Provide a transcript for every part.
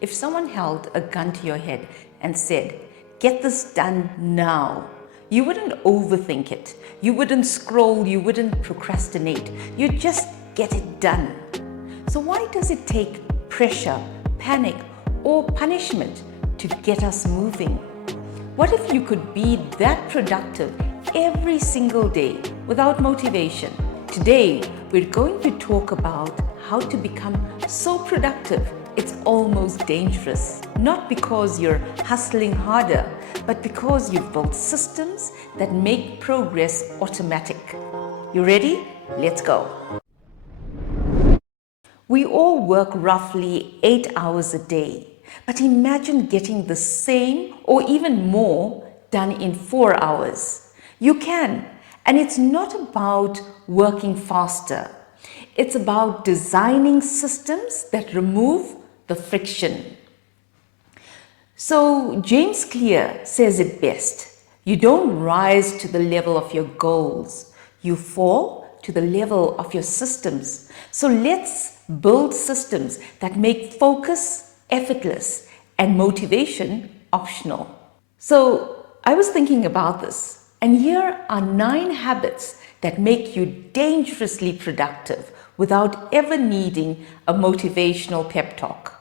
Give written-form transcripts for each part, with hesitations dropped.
If someone held a gun to your head and said, "Get this done now," you wouldn't overthink it. You wouldn't scroll, you wouldn't procrastinate. You'd just get it done. So why does it take pressure, panic, or punishment to get us moving? What if you could be that productive every single day without motivation? Today, we're going to talk about how to become so productive it's almost dangerous. Not because you're hustling harder, but because you've built systems that make progress automatic. You ready? Let's go. We all work roughly 8 hours a day, but imagine getting the same or even more done in 4 hours. You can, and it's not about working faster. It's about designing systems that remove the friction. So James Clear says it best. You don't rise to the level of your goals. You fall to the level of your systems. So let's build systems that make focus effortless and motivation optional. So I was thinking about this, and here are 9 habits that make you dangerously productive without ever needing a motivational pep talk.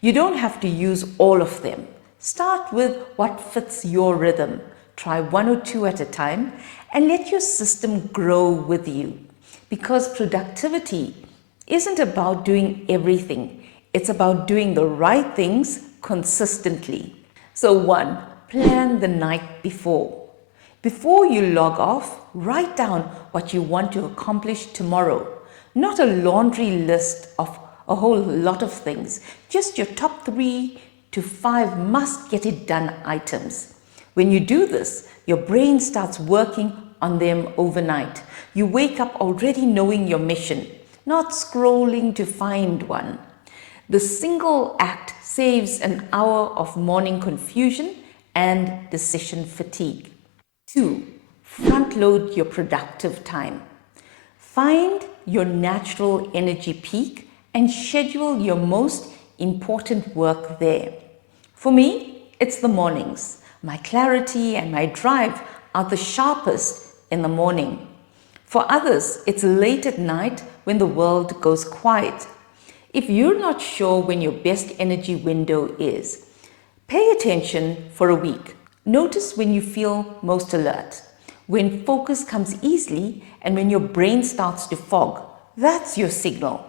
You don't have to use all of them. Start with what fits your rhythm. Try 1 or 2 at a time and let your system grow with you. Because productivity isn't about doing everything. It's about doing the right things consistently. So 1, plan the night before. Before you log off, write down what you want to accomplish tomorrow. Not a laundry list of a whole lot of things, just your top 3 to 5 must get it done items. When you do this, your brain starts working on them overnight. You wake up already knowing your mission, not scrolling to find one. The single act saves an hour of morning confusion and decision fatigue. 2, front load your productive time. Find your natural energy peak and schedule your most important work there. For me, it's the mornings. My clarity and my drive are the sharpest in the morning. For others, it's late at night when the world goes quiet. If you're not sure when your best energy window is, pay attention for a week. Notice when you feel most alert, when focus comes easily, and when your brain starts to fog. That's your signal.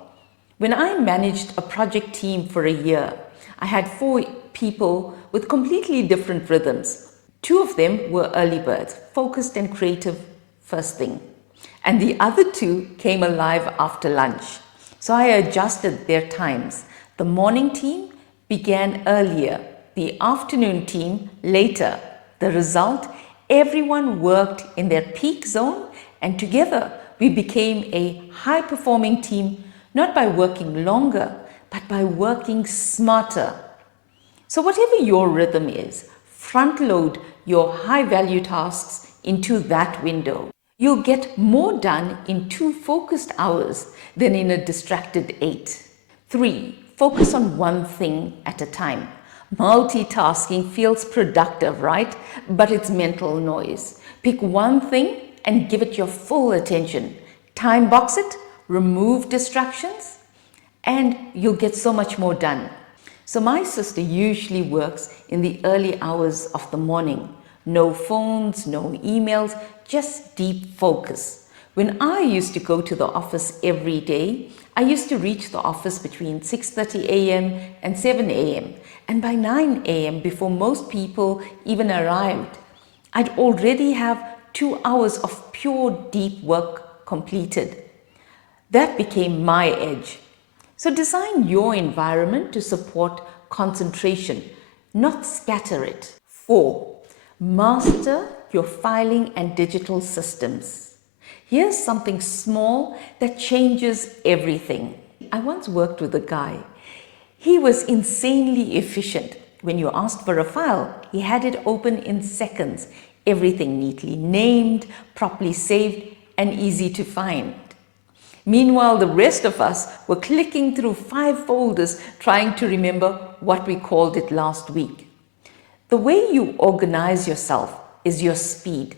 When I managed a project team for a year, I had 4 people with completely different rhythms. 2 of them were early birds, focused and creative first thing. And the other 2 came alive after lunch. So I adjusted their times. The morning team began earlier, the afternoon team later. The result, everyone worked in their peak zone, and together we became a high-performing team, not by working longer, but by working smarter. So whatever your rhythm is, front load your high-value tasks into that window. You'll get more done in 2 focused hours than in a distracted 8. 3, focus on one thing at a time. Multitasking feels productive, right? But it's mental noise. Pick one thing and give it your full attention. Time box it, remove distractions, and you'll get so much more done. So my sister usually works in the early hours of the morning. No phones, no emails, just deep focus. When I used to go to the office every day, I used to reach the office between 6:30 a.m. and 7 a.m. And by 9 a.m., before most people even arrived, I'd already have 2 hours of pure deep work completed. That became my edge. So design your environment to support concentration, not scatter it. 4, master your filing and digital systems. Here's something small that changes everything. I once worked with a guy. He was insanely efficient. When you asked for a file, he had it open in seconds. Everything neatly named, properly saved, and easy to find. Meanwhile, the rest of us were clicking through 5 folders trying to remember what we called it last week. The way you organize yourself is your speed.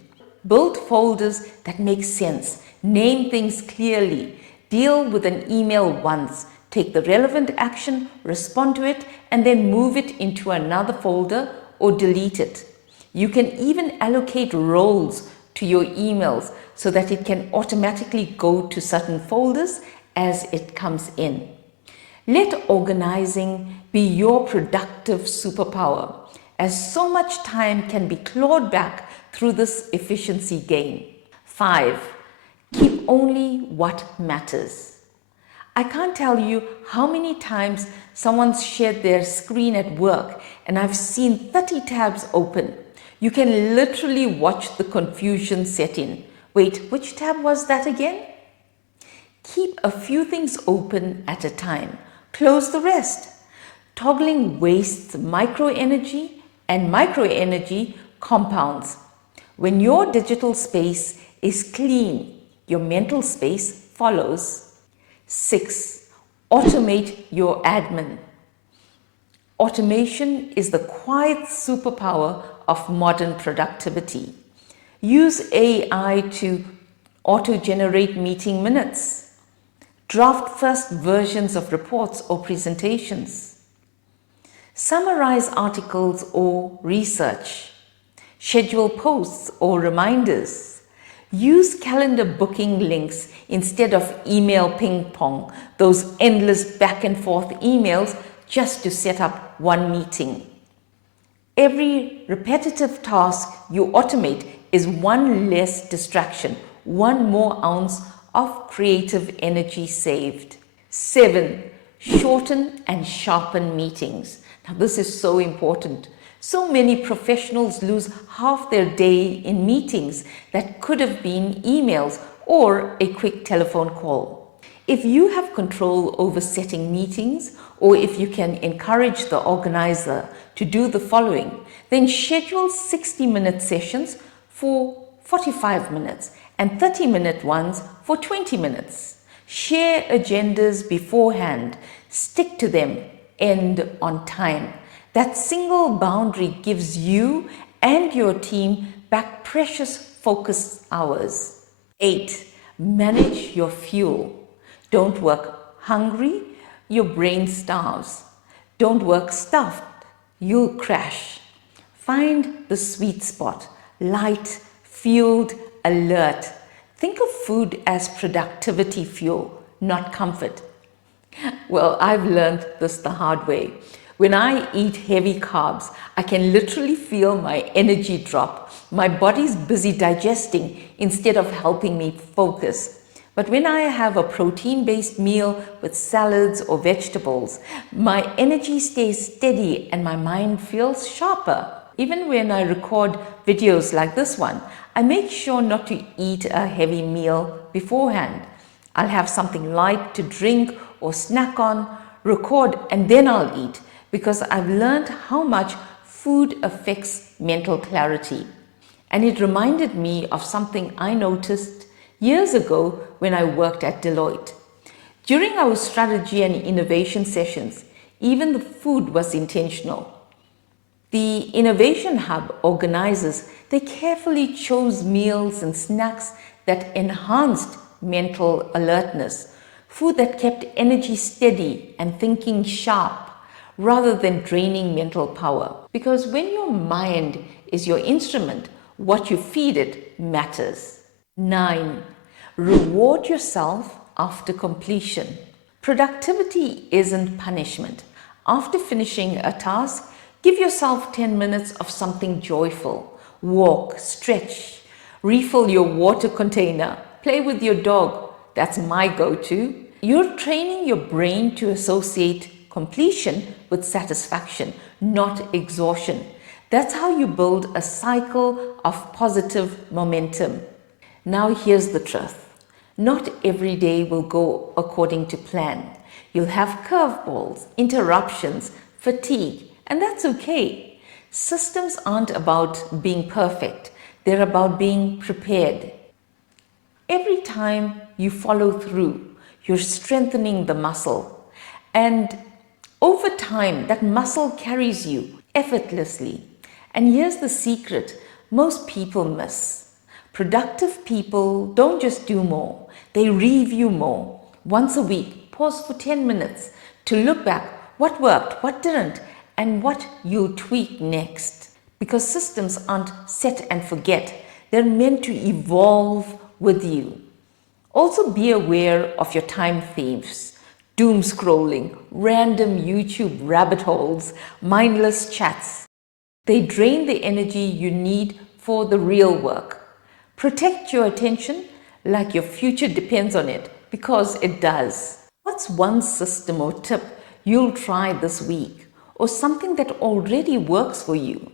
Build folders that make sense, name things clearly, deal with an email once, take the relevant action, respond to it, and then move it into another folder or delete it. You can even allocate roles to your emails so that it can automatically go to certain folders as it comes in. Let organizing be your productive superpower, as so much time can be clawed back through this efficiency gain. 5. Keep only what matters. I can't tell you how many times someone's shared their screen at work and I've seen 30 tabs open. You can literally watch the confusion set in. Wait, which tab was that again? Keep a few things open at a time. Close the rest. Toggling wastes microenergy, and microenergy compounds. When your digital space is clean, your mental space follows. 6. Automate your admin. Automation is the quiet superpower of modern productivity. Use AI to auto-generate meeting minutes. Draft first versions of reports or presentations. Summarize articles or research. Schedule posts or reminders. Use calendar booking links instead of email ping pong, those endless back and forth emails just to set up one meeting. Every repetitive task you automate is one less distraction, one more ounce of creative energy saved. 7. Shorten and sharpen meetings. Now this is so important. So many professionals lose half their day in meetings that could have been emails or a quick telephone call. If you have control over setting meetings, or if you can encourage the organizer to do the following, then schedule 60-minute sessions for 45 minutes and 30-minute ones for 20 minutes. Share agendas beforehand, stick to them, end on time. That single boundary gives you and your team back precious focus hours. 8. Manage your fuel. Don't work hungry, your brain starves. Don't work stuffed, you'll crash. Find the sweet spot, light, fueled, alert. Think of food as productivity fuel, not comfort. Well, I've learned this the hard way. When I eat heavy carbs, I can literally feel my energy drop. My body's busy digesting instead of helping me focus. But when I have a protein-based meal with salads or vegetables, my energy stays steady and my mind feels sharper. Even when I record videos like this one, I make sure not to eat a heavy meal beforehand. I'll have something light to drink or snack on, record, and then I'll eat, because I've learned how much food affects mental clarity. And it reminded me of something I noticed years ago when I worked at Deloitte. During our strategy and innovation sessions, even the food was intentional. The Innovation Hub organizers, they carefully chose meals and snacks that enhanced mental alertness, food that kept energy steady and thinking sharp, rather than draining mental power. Because when your mind is your instrument, what you feed it matters. 9. Reward yourself after completion. Productivity isn't punishment. After finishing a task, give yourself 10 minutes of something joyful. Walk, stretch, refill your water container, play with your dog. That's my go-to. You're training your brain to associate completion with satisfaction, not exhaustion. That's how you build a cycle of positive momentum. Now here's the truth. Not every day will go according to plan. You'll have curveballs, interruptions, fatigue, and that's okay. Systems aren't about being perfect. They're about being prepared. Every time you follow through, you're strengthening the muscle. And Over time, that muscle carries you effortlessly. And here's the secret most people miss. Productive people don't just do more, they review more. Once a week, pause for 10 minutes to look back what worked, what didn't, and what you'll tweak next. Because systems aren't set and forget, they're meant to evolve with you. Also be aware of your time thieves, doom scrolling, random YouTube rabbit holes, mindless chats. They drain the energy you need for the real work. Protect your attention like your future depends on it, because it does. What's one system or tip you'll try this week, or something that already works for you?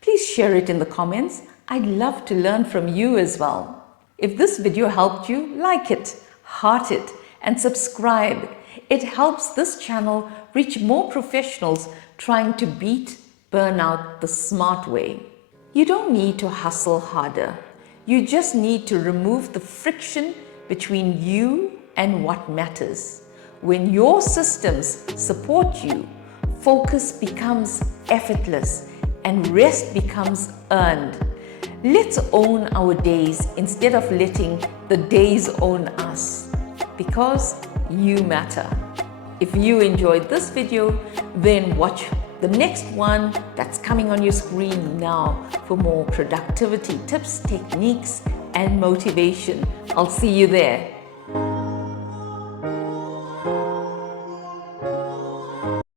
Please share it in the comments. I'd love to learn from you as well. If this video helped you, like it, heart it, and subscribe. It helps this channel reach more professionals trying to beat burnout the smart way. You don't need to hustle harder. You just need to remove the friction between you and what matters. When your systems support you, focus becomes effortless and rest becomes earned. Let's own our days instead of letting the days own us, because you matter. If you enjoyed this video, then watch the next one that's coming on your screen now for more productivity tips, techniques, and motivation. I'll see you there.